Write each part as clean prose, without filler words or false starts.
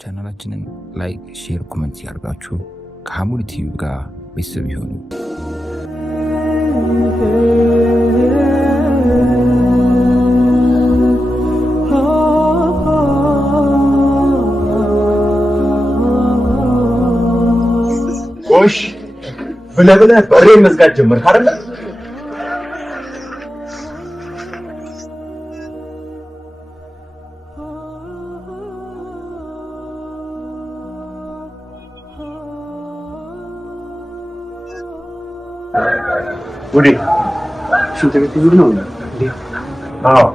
ቻናላችንን ላይክ፣ ሼር፣ ኮሜንት ያርጋችሁ ከሐሙድ ቲቪ ጋር ቤተሰብ ይሁኑ። ጎሽ ብለህ በሬን መዝጋት ጀመርክ አይደል? ወዴ ሽንት ቤት ዝግ ነው እንዴ? አዎ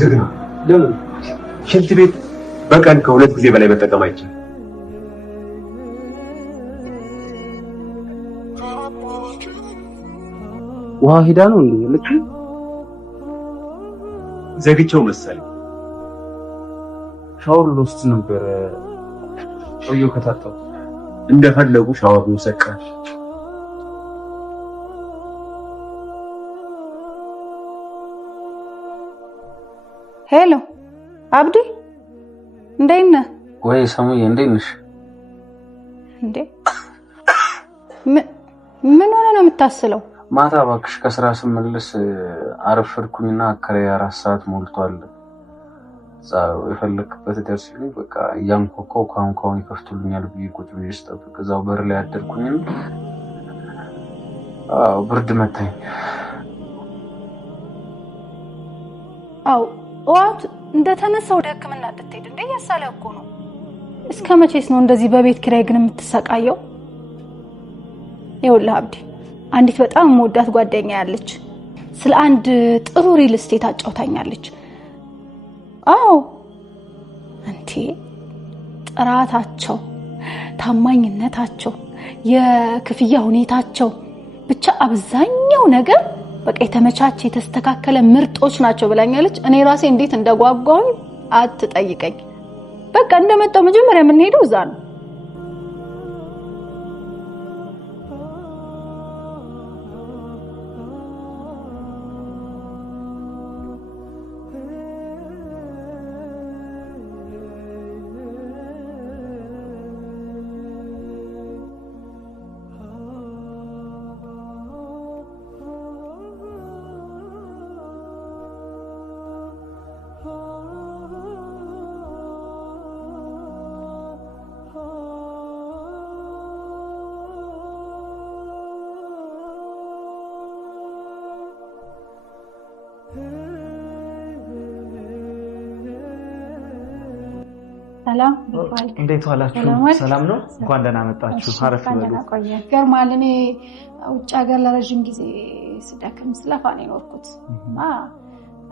ዝግ ነው። ለምን? ሽንት ቤት በቀን ከሁለት ጊዜ በላይ መጠቀም አይቻልም። ውሃ ሄዳ ነው እንዴ ልክ ዘግቼው መሰለኝ። ሻወር ልወስድ ነበር ሰውየው ከታጠቡ እንደፈለጉ ሻወር ወሰቃሽ። ሄሎ አብዲ እንዴት ነህ? ወይ ሰሙዬ እንዴት ነሽ? እንዴ ምን ሆነ ነው የምታስለው? ማታ እባክሽ ከስራ ስመለስ አረፈድኩኝና አከራይ 4 ሰዓት ሞልቷል። ዛው የፈለክበት ደርሰልኝ በቃ ያንኮኮው ካውን ይከፍቱልኛል ብዬ ቁጭ ብዬ ስጠብቅ እዛው በር ላይ አደርኩኝ። ብርድ መታኝ። ዋት እንደተነሳው ወደ ሕክምና እንድትሄድ እንደ ያሳለ እኮ ነው። እስከ መቼስ ነው እንደዚህ በቤት ኪራይ ግን የምትሰቃየው? ይኸውልህ አብዲ አንዲት በጣም የምወዳት ጓደኛ ያለች ስለ አንድ ጥሩ ሪል ስቴት አጫውታኛለች። አንቴ ጥራታቸው፣ ታማኝነታቸው፣ የክፍያ ሁኔታቸው ብቻ አብዛኛው ነገር በቃ የተመቻቸ የተስተካከለ ምርጦች ናቸው ብላኛለች። እኔ ራሴ እንዴት እንደጓጓኝ አትጠይቀኝ። በቃ እንደመጣው መጀመሪያ የምንሄደው እዛ ነው። ሰላም እንዴት ዋላችሁ? ሰላም ነው? እንኳን ደህና መጣችሁ። አረፍ በሉ። ገርማል። እኔ ውጭ ሀገር ለረጅም ጊዜ ስደክም ስለፋ ነው የኖርኩት።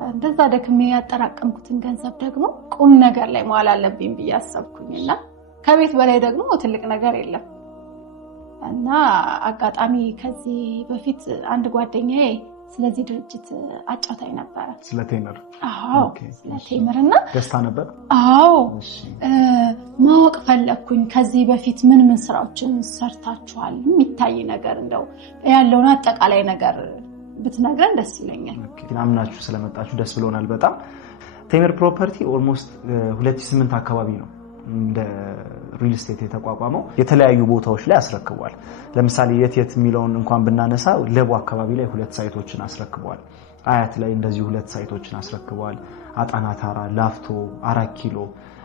እንደዛ ደክሜ ያጠራቀምኩትን ገንዘብ ደግሞ ቁም ነገር ላይ መዋል አለብኝ ብዬ አሰብኩኝና ከቤት በላይ ደግሞ ትልቅ ነገር የለም እና አጋጣሚ ከዚህ በፊት አንድ ጓደኛዬ ስለዚህ ድርጅት አጫውታኝ ነበር። ስለ ቴምር? ስለ ቴምርና ደስታ ነበር? ማወቅ ፈለኩኝ። ከዚህ በፊት ምን ስራዎችን ሰርታችኋል? የሚታይ ነገር እንደው ያለውን አጠቃላይ ነገር ብትነግረን ደስ ይለኛል። አምናችሁ ስለመጣችሁ ደስ ብሎናል በጣም። ቴምር ፕሮፐርቲ ኦልሞስት 2008 አካባቢ ነው እንደ ሪል ስቴት የተቋቋመው። የተለያዩ ቦታዎች ላይ አስረክቧል። ለምሳሌ የት የሚለውን እንኳን ብናነሳ ለቡ አካባቢ ላይ 2 ሳይቶችን አስረክቧል። አያት ላይ እንደዚህ 2 ሳይቶችን አስረክቧል። አጣና ታራ፣ ላፍቶ፣ 4 ኪሎ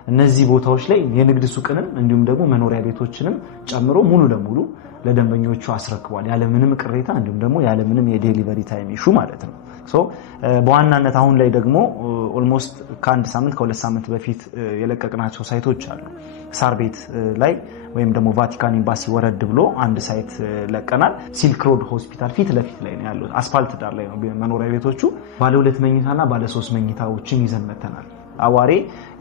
እነዚህ ቦታዎች ላይ የንግድ ሱቅንም እንዲሁም ደግሞ መኖሪያ ቤቶችንም ጨምሮ ሙሉ ለሙሉ ለደንበኞቹ አስረክቧል ያለ ምንም ቅሬታ እንዲሁም ደግሞ ያለ ምንም የዴሊቨሪ ታይም ኢሹ ማለት ነው። በዋናነት አሁን ላይ ደግሞ ኦልሞስት ከ1 ሳምንት ከ2 ሳምንት በፊት የለቀቅናቸው ሳይቶች አሉ። ሳር ቤት ላይ ወይም ደግሞ ቫቲካን ኤምባሲ ወረድ ብሎ አንድ ሳይት ለቀናል። ሲልክ ሮድ ሆስፒታል ፊት ለፊት ላይ ነው ያለው። አስፋልት ዳር ላይ ነው መኖሪያ ቤቶቹ። ባለ 2 መኝታና ባለ 3 መኝታዎችን ይዘን መተናል። አዋሬ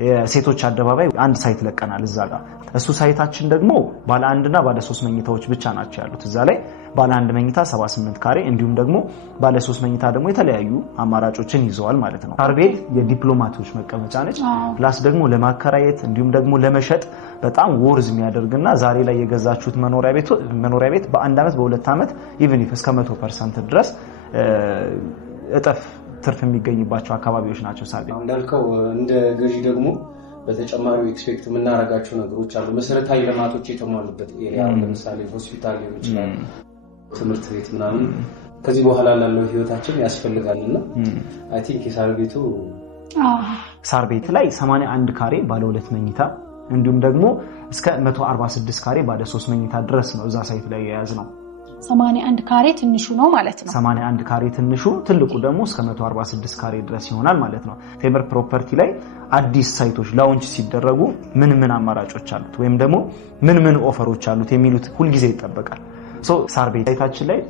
የሴቶች አደባባይ አንድ ሳይት ለቀናል እዛ ጋር። እሱ ሳይታችን ደግሞ ባለ 1 እና ባለ 3 መኝታዎች ብቻ ናቸው ያሉት እዛ ላይ። ባለ 1 መኝታ 78 ካሬ እንዲሁም ደግሞ ባለ 3 መኝታ ደግሞ የተለያዩ አማራጮችን ይዘዋል ማለት ነው። ሳር ቤት የዲፕሎማቶች መቀመጫ ነች። ፕላስ ደግሞ ለማከራየት እንዲሁም ደግሞ ለመሸጥ በጣም ወርዝ የሚያደርግና ዛሬ ላይ የገዛችሁት መኖሪያ ቤት በ1 አመት በ2 አመት ኢቭን ኢፍ እስከ 100% ድረስ እጥፍ ትርፍ የሚገኝባቸው አካባቢዎች ናቸው። ሳቢ እንዳልከው እንደ ገዢ ደግሞ በተጨማሪ ኤክስፔክት የምናደርጋቸው ነገሮች አሉ። መሰረታዊ ልማቶች የተሟሉበት ኤሪያ ለምሳሌ ሆስፒታል ሊሆን ይችላል፣ ትምህርት ቤት ምናምን ከዚህ በኋላ ላለው ህይወታችን ያስፈልጋልና አይ ቲንክ የሳር ቤቱ ሳር ቤት ላይ 81 ካሬ ባለ 2 መኝታ እንዲሁም ደግሞ እስከ 146 ካሬ ባለ 3 መኝታ ድረስ ነው እዛ ሳይት ላይ የያዝነው። 81 ካሬ ትንሹ ነው ማለት ነው። 81 ካሬ ትንሹ፣ ትልቁ ደግሞ እስከ 146 ካሬ ድረስ ይሆናል ማለት ነው። ቴምር ፕሮፐርቲ ላይ አዲስ ሳይቶች ላውንች ሲደረጉ ምን አማራጮች አሉት ወይም ደግሞ ምን ኦፈሮች አሉት የሚሉት ሁልጊዜ ይጠበቃል። ሳር ቤት ሳይታችን ላይ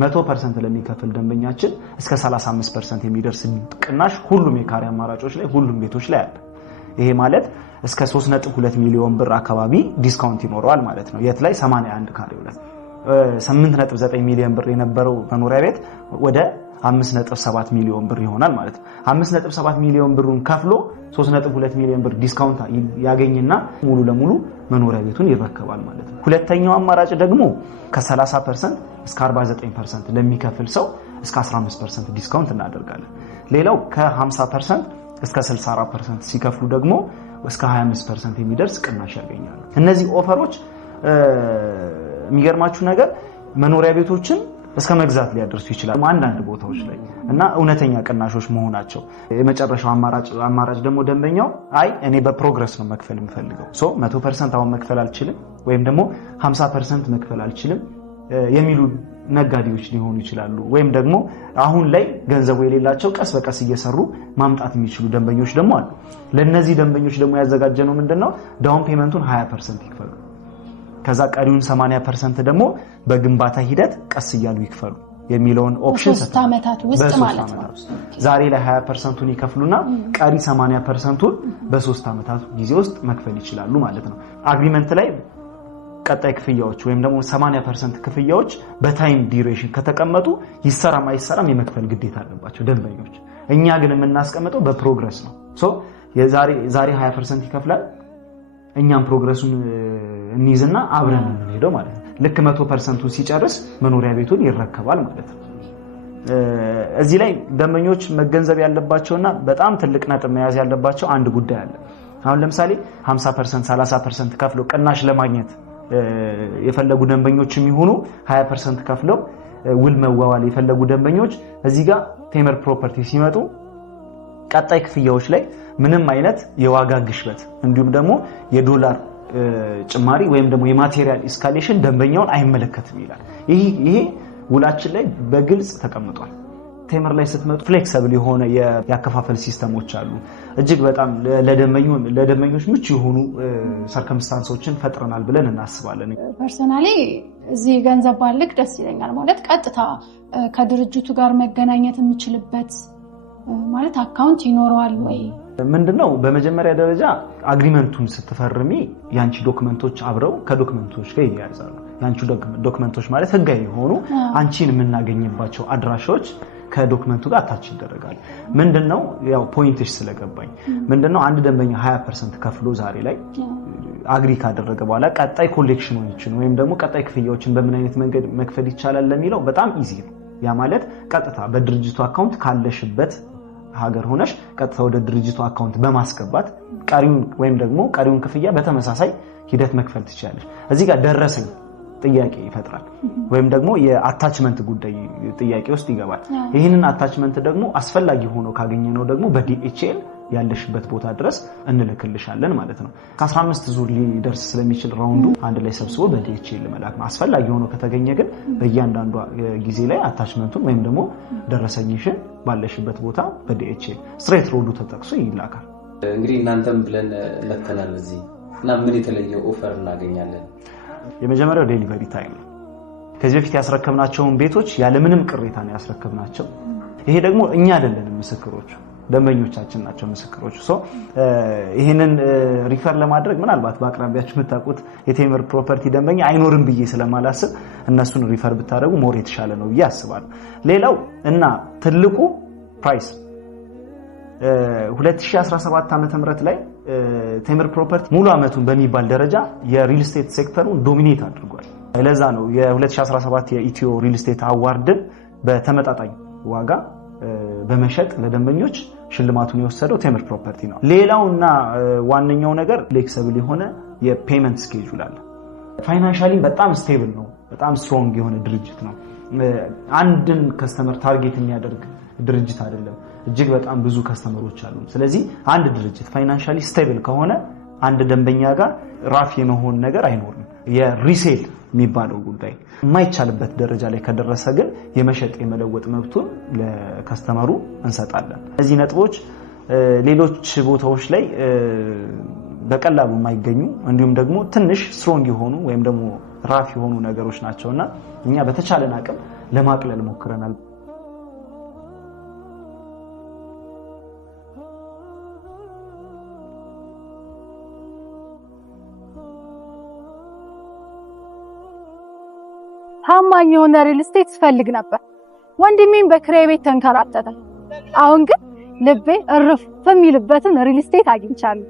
100% ለሚከፍል ደንበኛችን እስከ 35% የሚደርስ ቅናሽ ሁሉም የካሬ አማራጮች ላይ ሁሉም ቤቶች ላይ አለ። ይሄ ማለት እስከ 3.2 ሚሊዮን ብር አካባቢ ዲስካውንት ይኖረዋል ማለት ነው። የት ላይ 81 ካሬው ላይ 8.9 ሚሊዮን ብር የነበረው መኖሪያ ቤት ወደ 5.7 ሚሊዮን ብር ይሆናል ማለት ነው። 5.7 ሚሊዮን ብሩን ከፍሎ 3.2 ሚሊዮን ብር ዲስካውንት ያገኝና ሙሉ ለሙሉ መኖሪያ ቤቱን ይረከባል ማለት ነው። ሁለተኛው አማራጭ ደግሞ ከ30% እስከ 49% ለሚከፍል ሰው እስከ 15% ዲስካውንት እናደርጋለን። ሌላው ከ50% እስከ 64% ሲከፍሉ ደግሞ እስከ 25% የሚደርስ ቅናሽ ያገኛሉ። እነዚህ ኦፈሮች የሚገርማችሁ ነገር መኖሪያ ቤቶችን እስከ መግዛት ሊያደርሱ ይችላል አንዳንድ ቦታዎች ላይ እና እውነተኛ ቅናሾች መሆናቸው። የመጨረሻው አማራጭ ደግሞ ደንበኛው እኔ በፕሮግረስ ነው መክፈል የምፈልገው 100% አሁን መክፈል አልችልም ወይም ደግሞ 50% መክፈል አልችልም የሚሉ ነጋዴዎች ሊሆኑ ይችላሉ። ወይም ደግሞ አሁን ላይ ገንዘቡ የሌላቸው ቀስ በቀስ እየሰሩ ማምጣት የሚችሉ ደንበኞች ደግሞ አሉ። ለነዚህ ደንበኞች ደግሞ ያዘጋጀነው ምንድነው ዳውን ፔመንቱን 20% ይክፈሉ፣ ከዛ ቀሪውን 80% ደግሞ በግንባታ ሂደት ቀስ እያሉ ይክፈሉ የሚለውን ኦፕሽን በ3 ዓመታት ውስጥ ማለት ነው። ዛሬ ላይ 20%ን ይከፍሉና ቀሪ 80%ን በ3 ዓመታት ጊዜ ውስጥ መክፈል ይችላሉ ማለት ነው። አግሪመንት ላይ ቀጣይ ክፍያዎች ወይም ደግሞ 80% ክፍያዎች በታይም ዲዩሬሽን ከተቀመጡ ይሰራም አይሰራም የመክፈል ግዴታ አለባቸው ደንበኞች። እኛ ግን የምናስቀምጠው በፕሮግረስ ነው። ዛሬ 20% ይከፍላል፣ እኛም ፕሮግረሱን እንይዝና አብረን እንሄደው ማለት ነው። ልክ 100% ሲጨርስ መኖሪያ ቤቱን ይረከባል ማለት ነው። እዚህ ላይ ደንበኞች መገንዘብ ያለባቸውና በጣም ትልቅ ነጥብ መያዝ ያለባቸው አንድ ጉዳይ አለ። አሁን ለምሳሌ 50% 30% ከፍለው ቅናሽ ለማግኘት የፈለጉ ደንበኞች የሚሆኑ 20% ከፍለው ውል መዋዋል የፈለጉ ደንበኞች እዚህ ጋር ቴምር ፕሮፐርቲ ሲመጡ ቀጣይ ክፍያዎች ላይ ምንም አይነት የዋጋ ግሽበት እንዲሁም ደግሞ የዶላር ጭማሪ ወይም ደግሞ የማቴሪያል ኢስካሌሽን ደንበኛውን አይመለከትም ይላል። ይሄ ውላችን ላይ በግልጽ ተቀምጧል። ቴምር ላይ ስትመጡ ፍሌክሲብል የሆነ ያከፋፈል ሲስተሞች አሉ። እጅግ በጣም ለደንበኞች ምቹ የሆኑ ሰርከምስታንሶችን ፈጥረናል ብለን እናስባለን። ፐርሰናሊ እዚህ ገንዘብ ባልክ ደስ ይለኛል። ማለት ቀጥታ ከድርጅቱ ጋር መገናኘት የምችልበት ማለት አካውንት ይኖረዋል ወይ? ምንድነው በመጀመሪያ ደረጃ አግሪመንቱን ስትፈርሚ ያንቺ ዶክመንቶች አብረው ከዶክመንቶች ጋር ይያያዛሉ። ያንቺ ዶክመንቶች ማለት ህጋዊ የሆኑ አንቺን የምናገኝባቸው አድራሻዎች ከዶክመንቱ ጋር አታች ይደረጋል። ምንድነው ያው ፖይንትሽ ስለገባኝ ምንድነው አንድ ደንበኛ 20% ከፍሎ ዛሬ ላይ አግሪ ካደረገ በኋላ ቀጣይ ኮሌክሽኖችን ወይም ደግሞ ቀጣይ ክፍያዎችን በምን አይነት መንገድ መክፈል ይቻላል ለሚለው በጣም ኢዚ ነው። ያ ማለት ቀጥታ በድርጅቱ አካውንት ካለሽበት ሀገር ሆነሽ ቀጥታ ወደ ድርጅቱ አካውንት በማስገባት ቀሪውን ክፍያ በተመሳሳይ ሂደት መክፈል ትችላለሽ። እዚህ ጋር ደረሰኝ ጥያቄ ይፈጥራል ወይም ደግሞ የአታችመንት ጉዳይ ጥያቄ ውስጥ ይገባል። ይህንን አታችመንት ደግሞ አስፈላጊ ሆኖ ካገኘነው ደግሞ በዲኤችኤል ያለሽበት ቦታ ድረስ እንልክልሻለን ማለት ነው። ከ15 ዙር ሊደርስ ስለሚችል ራውንዱ አንድ ላይ ሰብስቦ በዲኤችኤል መላክ ነው። አስፈላጊ ሆኖ ከተገኘ ግን በእያንዳንዱ ጊዜ ላይ አታችመንቱን ወይም ደግሞ ደረሰኝሽን ባለሽበት ቦታ በዲኤችኤል ስትሬት ሮዱ ተጠቅሶ ይላካል። እንግዲህ እናንተም ብለን መተናል እዚህ እና ምን የተለየ ኦፈር እናገኛለን? የመጀመሪያው ዴሊቨሪ ታይም ነው። ከዚህ በፊት ያስረከብናቸውን ቤቶች ያለምንም ቅሬታ ነው ያስረከብናቸው። ይሄ ደግሞ እኛ አይደለንም ምስክሮቹ፣ ደንበኞቻችን ናቸው ምስክሮቹ። ይሄንን ሪፈር ለማድረግ ምናልባት በአቅራቢያችሁ የምታውቁት የቴምር ፕሮፐርቲ ደንበኛ አይኖርም ብዬ ስለማላስብ እነሱን ሪፈር ብታደርጉ ሞር የተሻለ ነው ብዬ አስባለሁ። ሌላው እና ትልቁ ፕራይስ 2017 ዓ.ም ላይ ቴምር ፕሮፐርቲ ሙሉ አመቱን በሚባል ደረጃ የሪል ስቴት ሴክተሩን ዶሚኔት አድርጓል። ለዛ ነው የ2017 የኢትዮ ሪል ስቴት አዋርድን በተመጣጣኝ ዋጋ በመሸጥ ለደንበኞች ሽልማቱን የወሰደው ቴምር ፕሮፐርቲ ነው። ሌላውና ዋነኛው ነገር ፍሌክሲብል የሆነ የፔመንት ስኬጁል አለ። ፋይናንሻሊ በጣም ስቴብል ነው። በጣም ስትሮንግ የሆነ ድርጅት ነው። አንድን ከስተመር ታርጌት የሚያደርግ ድርጅት አይደለም። እጅግ በጣም ብዙ ከስተመሮች አሉ። ስለዚህ አንድ ድርጅት ፋይናንሻሊ ስቴብል ከሆነ አንድ ደንበኛ ጋር ራፍ የመሆን ነገር አይኖርም። የሪሴል የሚባለው ጉዳይ የማይቻልበት ደረጃ ላይ ከደረሰ ግን የመሸጥ የመለወጥ መብቱን ለከስተመሩ እንሰጣለን። እነዚህ ነጥቦች ሌሎች ቦታዎች ላይ በቀላሉ የማይገኙ እንዲሁም ደግሞ ትንሽ ስትሮንግ የሆኑ ወይም ደግሞ ራፍ የሆኑ ነገሮች ናቸውና እኛ በተቻለን አቅም ለማቅለል ሞክረናል። ታማኝ የሆነ ሪል ስቴት ፈልግ ነበር። ወንድሜም በክራይ ቤት ተንከራተተ። አሁን ግን ልቤ እርፍ የሚልበትን ሪል ስቴት አግኝቻለሁ።